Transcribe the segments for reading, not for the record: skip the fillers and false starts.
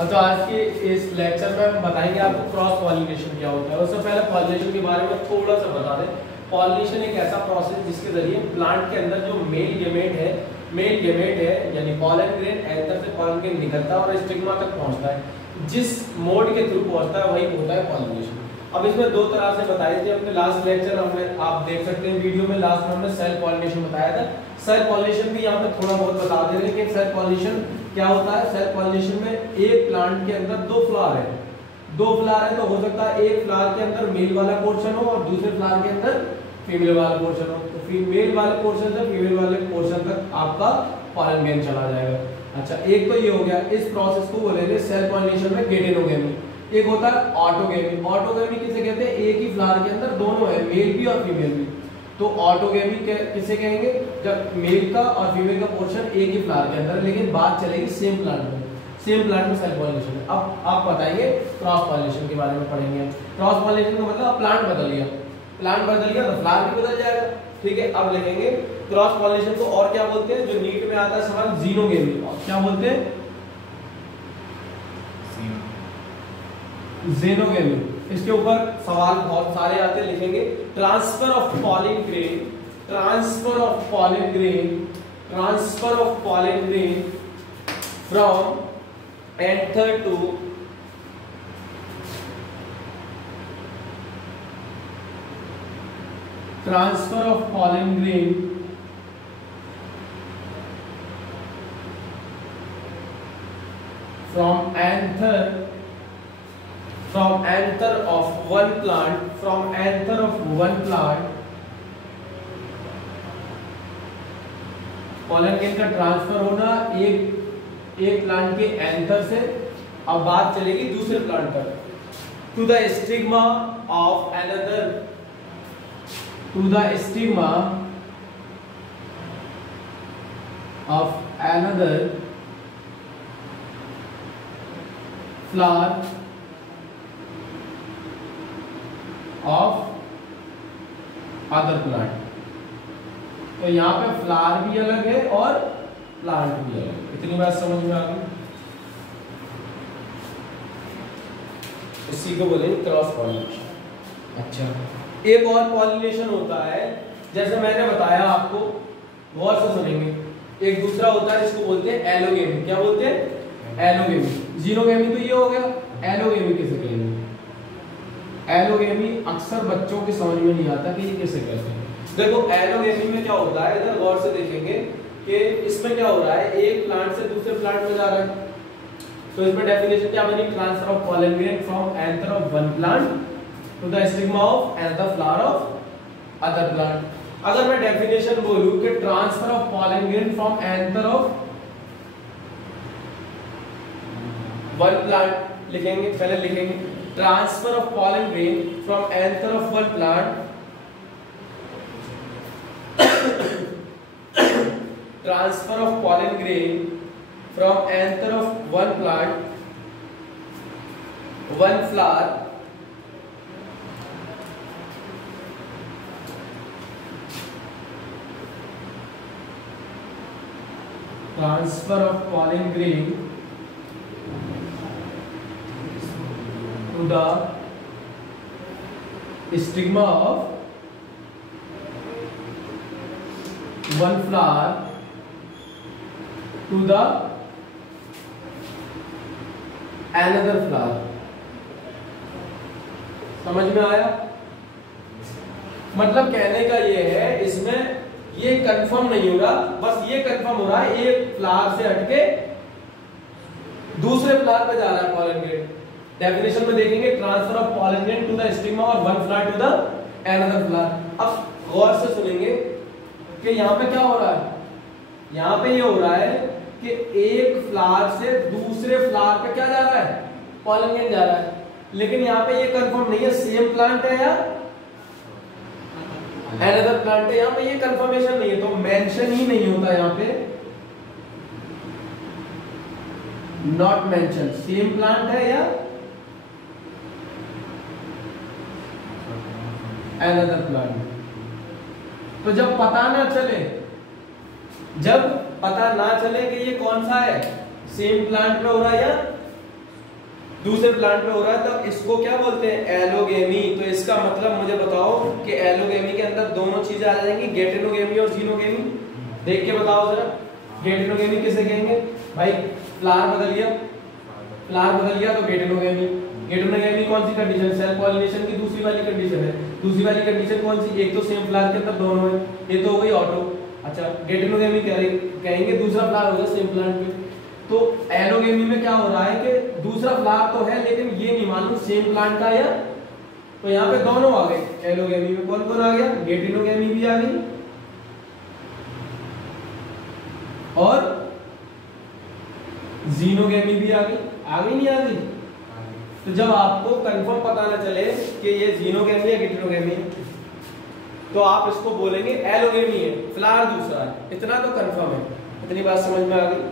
तो आज के इस लेक्चर में हम बताएंगे आपको क्रॉस पॉलिनेशन क्या होता है। उससे पहले पॉलिनेशन के बारे में थोड़ा सा बता दें। पॉलिनेशन एक ऐसा प्रोसेस जिसके जरिए प्लांट के अंदर जो मेल गेमेट है यानी पॉलन ग्रेन एंथर से पॉलन ग्रेन निकलता है और स्टिग्मा तक पहुंचता है। जिस मोड के थ्रू पहुंचता है वही होता है पॉलिनेशन। अब इसमें दो तरह से बताए थे अपने लास्ट लेक्चर हमने, आप देख सकते हैं वीडियो में, लास्ट में हमने सेल पॉलिनेशन बताया था। सेल पॉलिनेशन भी यहाँ पे थोड़ा बहुत बता दे रहे हैं कि सेल पॉलिनेशन क्या होता है। सेल पॉलिनेशन में एक प्लांट के अंदर दो फ्लावर है तो हो सकता है एक फ्लावर के अंदर मेल वाला पोर्शन हो और दूसरे फ्लावर के अंदर फीमेल वाला पोर्शन हो। तो फीमेल वाले पोर्शन से फीमेल वाले पोर्शन तक आपका पॉलन ग्रेन चला जाएगा। अच्छा, एक तो ये हो गया। इस प्रोसेस को बोलेंगे सेल पॉलिनेशन में गेटेनोगेमी। एक होता है ऑटोगेमी। ऑटोगेमी किसे कहते हैं? एक ही फ्लावर के अंदर दोनों है, मेल भी और फीमेल भी। तो ऑटोगेमी किसे कहेंगे? जब मेल का और फीमेल का पोर्शन एक ही फ्लावर के अंदर है, लेकिन बात चलेगी सेम प्लांट में सेल पॉलिनेशन में। अब आप बताएंगे क्रॉस पॉलिनेशन के बारे में पढ़ेंगे। क्रॉस पॉलिनेशन का मतलब प्लांट बदल गया तो फ्लावर भी बदल जाएगा। ठीक है, अब लिखेंगे क्रॉस पॉलिनेशन को और क्या बोलते हैं? जो नीट में आता है सवाल, जीनोगेमी। क्या बोलते हैं? ज़ेनोगेमी। इसके ऊपर सवाल बहुत सारे आते हैं, लिखेंगे transfer of pollen grain from anther to from anther of one plant pollen grain का ट्रांसफर होना एक प्लांट के एंथर से, अब बात चलेगी दूसरे प्लांट तक, to the stigma of another flower of other plant। तो यहाँ पे फ्लावर भी अलग है और प्लांट भी अलग है। इतनी बात समझ में आ गई? इसी को बोलेंगे क्रॉस पॉलिनेशन। अच्छा, एक और पॉलिनेशन होता है, जैसे मैंने बताया आपको, गौर से सुनेंगे। एक दूसरा होता है जिसको बोलते हैं एलोगेमी। क्या बोलते हैं? एलोगेमी। जीनोगेमी तो ये हो गया, एलोगेमी किसे कहेंगे? एलोगेमी अक्सर बच्चों के समझ में नहीं आता कि ये किसे कहते हैं। देखो एलोगेमी में क्या होता है, इधर गौर से देखेंगे कि इसमें क्या हो रहा है, एक प्लांट से दूसरे प्लांट में जा रहा है। तो इसमें डेफिनेशन क्या बनी? Transfer of pollen grain from anther of one plant to the stigma of and the flower of other plant. अगर मैं डेफिनेशन बोलूं कि transfer of pollen grain from anther of one plant, लिखेंगे पहले, लिखेंगे transfer of pollen grain from anther of one plant transfer of pollen grain from anther of one plant, one flower transfer of pollen grain to the stigma of one flower to the another flower। समझ में आया? मतलब कहने का ये है, इसमें ये कंफर्म नहीं हो रहा, बस ये कंफर्म हो रहा है एक फ्लावर से हटके दूसरे फ्लावर पे जा रहा है पॉलन ग्रेन। डेफिनेशन में देखेंगे transfer of pollen grain to the stigma और one flower to the another flower. अब गौर से सुनेंगे कि यहाँ पे क्या हो रहा है। यहाँ पे ये हो रहा है कि एक फ्लावर से दूसरे फ्लावर पे क्या जा रहा है? पॉलन ग्रेन जा रहा है। लेकिन यहाँ पे ये कंफर्म नहीं है सेम प्लांट है या अनदर प्लांट है, यहाँ पे ये कंफर्मेशन नहीं है, तो मेंशन ही नहीं होता यहाँ पे, नॉट मेंशन। सेम प्लांट है या अनदर प्लांट। तो जब पता ना चले कि ये कौन सा है, सेम प्लांट में हो रहा है या दूसरे प्लांट पे हो रहा है तो इसको क्या बोलते हैं, एलोगेमी। तो इसका मतलब मुझे बताओ कि एलोगेमी के अंदर दोनों चीजें आ जाएंगी, गेटेनोगेमी और जीनोगेमी। देख के बताओ जरा, गेटेनोगेमी किसे कहेंगे भाई, फ्लावर बदल गया, फ्लावर बदल गया तो गेटेनोगेमी। गेटेनोगेमी कौन सी कंडीशन, सेल पॉलिनेशन की दूसरी वाली कंडीशन है। दूसरी वाली कंडीशन कौन सी, एक तो सेम फ्लावर के अंदर दोनों है, ये तो हो गई ऑटो। अच्छा, गेटेनोगेमी कहेंगे दूसरा फ्लावर होगा सेम प्लांट पे। तो एलोगेमी में क्या हो रहा है कि दूसरा फ्लावर तो है लेकिन ये नहीं मालूम सेम प्लांट का या, तो यहाँ पे दोनों आ गए। एलोगेमी में कौन कौन आ गया, गेटेनोगेमी भी आ गई और जीनोगेमी भी आ गई नहीं आ गई। तो जब आपको कंफर्म पता ना चले कि ये जीनोगेमी या गेटेनोगेमी है तो आप इसको बोलेंगे एलोगेमी है, फ्लावर दूसरा है, इतना तो कंफर्म है। इतनी बात समझ में आ गई।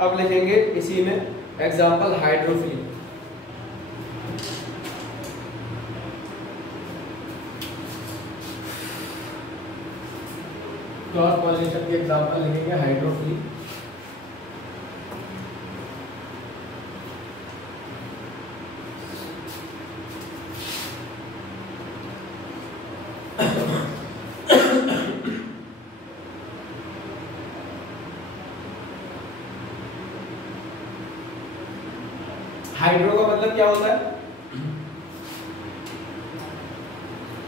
अब लिखेंगे इसी में एग्जांपल हाइड्रोफिली। क्रॉस पॉलिनेशन के एग्जांपल लिखेंगे हाइड्रोफिली। हाइड्रो का मतलब क्या होता है,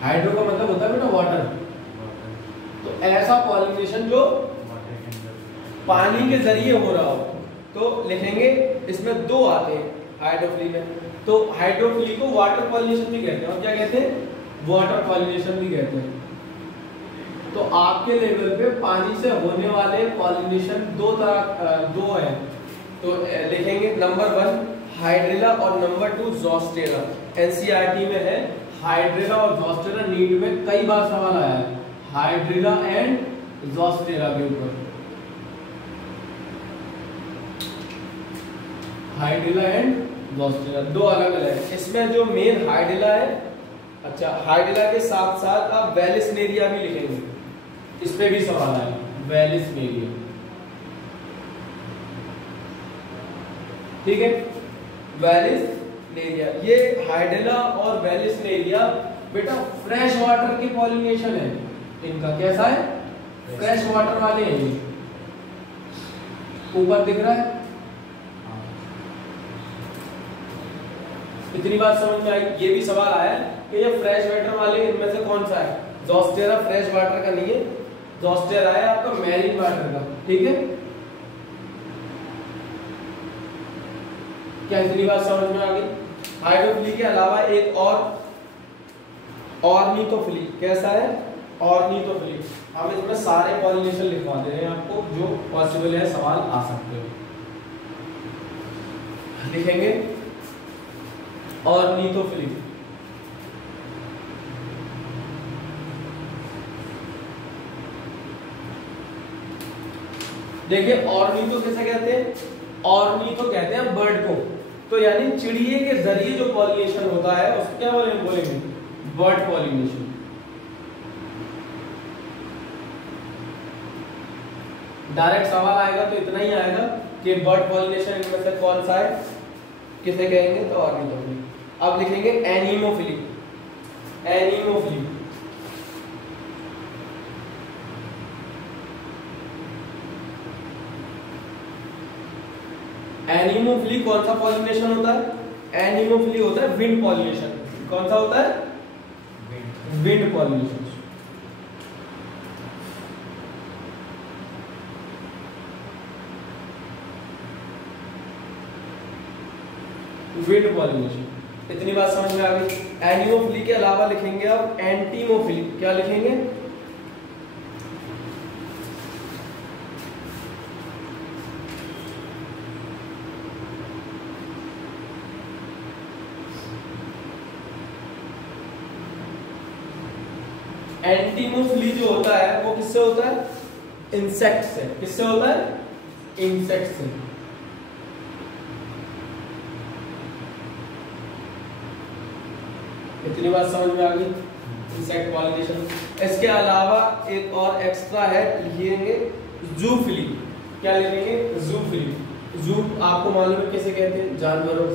हाइड्रो का मतलब होता है बेटा वाटर। तो ऐसा पॉलिनेशन जो पानी के जरिए हो रहा हो, तो लिखेंगे इसमें दो आते हैं हाइड्रोफिली में। तो हाइड्रोफिली को वाटर पॉलिनेशन भी कहते हैं, और क्या कहते हैं, वाटर पॉलिनेशन भी कहते हैं। तो आपके लेवल पे पानी से होने वाले पॉलिनेशन दो है। तो लिखेंगे नंबर 1 हाइड्रिला और नंबर 2 ज़ोस्टेरा। एनसीईआरटी में है हाइड्रिला और ज़ोस्टेरा, नीट में कई बार सवाल आया है हाइड्रिला एंड ज़ोस्टेरा के ऊपर। हाइड्रिला एंड ज़ोस्टेरा दो अलग अलग है। इसमें जो मेन हाइड्रिला है, अच्छा हाइड्रिला के साथ साथ आप वेलिस्नेरिया भी लिखेंगे, इस पे भी सवाल आया वेलिस्नेरिया। ठीक है, वेलिस्नेरिया, ये हाइड्रिला और वेलिस्नेरिया बेटा फ्रेश वाटर के पॉलिनेशन है इनका। कैसा है, फ्रेश वाटर वाले हैं ये। ऊपर दिख रहा है, इतनी बात समझ में आई। ये भी सवाल आया कि ये फ्रेश वाटर वाले इनमें से कौन सा है। ज़ोस्टेरा फ्रेश वाटर का नहीं है, ज़ोस्टेरा है आपका मैरीन वाटर का। ठीक है, क्या इतनी बात समझ में आ गई। हाइड्रोफिली के अलावा एक और ऑर्निथोफिली। कैसा है, ऑर्निथोफिली। हम इसमें सारे पॉलिनेशन लिखवा दे रहे हैं आपको जो पॉसिबल है, सवाल आ सकते हो। लिखेंगे ऑर्निथोफिली। देखिए ऑर्निथो किसे कहते हैं, ऑर्निथो कहते हैं बर्ड को। तो यानी चिड़िए के जरिए जो पॉलिनेशन होता है उसको क्या बोलेंगे, बर्ड पॉलिनेशन। डायरेक्ट सवाल आएगा तो इतना ही आएगा कि बर्ड पॉलिनेशन इनमें से कौन सा है, किसे कहेंगे, तो ऑर्निथोफिली। अब लिखेंगे एनीमोफिली। एनीमोफिली एनीमोफिली कौन सा पॉलिनेशन होता है, एनीमोफिली होता है विंड पॉलिनेशन। कौन सा होता है, विंड पॉलिनेशन। विंड पॉलिनेशन, इतनी बात समझ में आ गई। एनीमोफिली के अलावा लिखेंगे अब एंटीमोफिली। क्या लिखेंगे, एंटीमोफिली जो होता है वो किससे होता है, इंसेक्ट से। किससे होता है, इंसेक्ट से। इतनी बात समझ में आ गई, इंसेक्ट पॉलिनेशन। इसके अलावा एक और एक्स्ट्रा है, लिखेंगे जूफिली। क्या लिखेंगे, जूफिली। जू आपको मालूम है किसे कहते हैं, जानवरों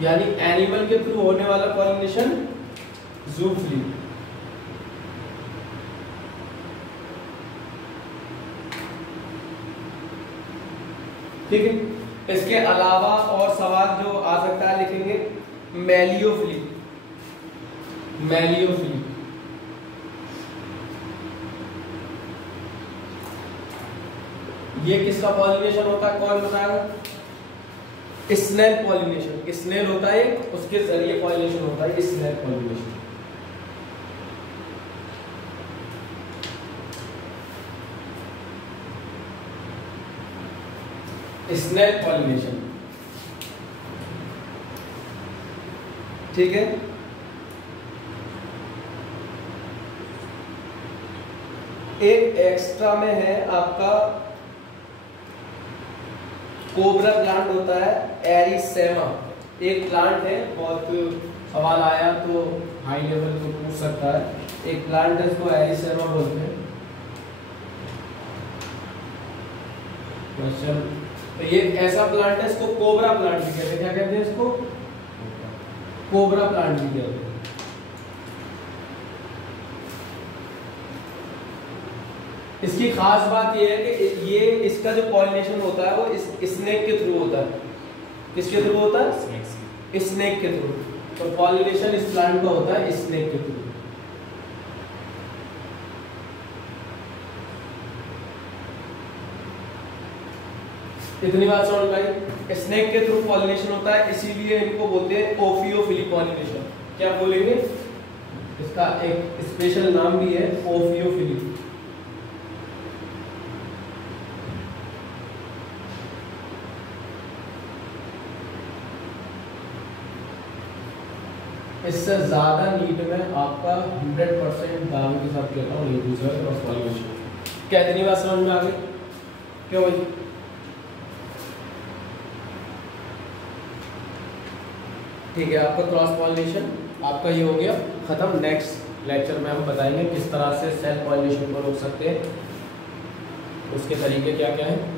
यानी एनिमल के थ्रू होने वाला पॉलिनेशन जूफ्ली। ठीक है, इसके अलावा और सवाल जो आ सकता है लिखेंगे मेलियोफिली। मेलियोफिली ये किसका पॉलिनेशन होता है, कौन बताएगा? Snail pollination. स्नेल होता है, उसके जरिए पॉलिनेशन होता है स्नेल पॉलिनेशन। स्नेल पॉलिनेशन, ठीक है। एक एक्स्ट्रा में है आपका कोबरा प्लांट होता है, एरिसेमा। एक प्लांट है, बहुत सवाल आया तो हाई लेवल को पूछ सकता है। एक प्लांट है, इसको एरिसेमा बोलते हैं। क्वेश्चन, तो ये ऐसा प्लांट है, इसको कोबरा प्लांट भी कहते हैं। क्या कहते हैं इसको? कोबरा प्लांट भी कहते हैं। इसकी खास बात यह है कि ये इसका जो पॉलिनेशन होता है वो इस स्नेक के थ्रू होता है। किसके थ्रू होता है? स्नेक के थ्रू। तो पॉलिनेशन इस प्लांट का होता है स्नेक के थ्रू। इतनी बात समझ में आई? स्नेक के थ्रू पॉलिनेशन होता है, इसीलिए इनको बोलते हैं ओफियोफिली पॉलिनेशन। क्या बोलेंगे? इसका एक स्पेशल नाम भी है, ओफियोफिली। इससे ज्यादा नीट में आपका 100% दावे के साथ कहता हूँ ये दूसरा क्रॉस पॉलिनेशन। क्या इतनी बात समझ में आ गई? क्यों भाई? ठीक है, आपका क्रॉस पॉलिनेशन आपका ये हो गया खत्म। नेक्स्ट लेक्चर में हम बताएंगे किस तरह से सेल पॉलिनेशन को रोक सकते हैं, उसके तरीके क्या क्या है।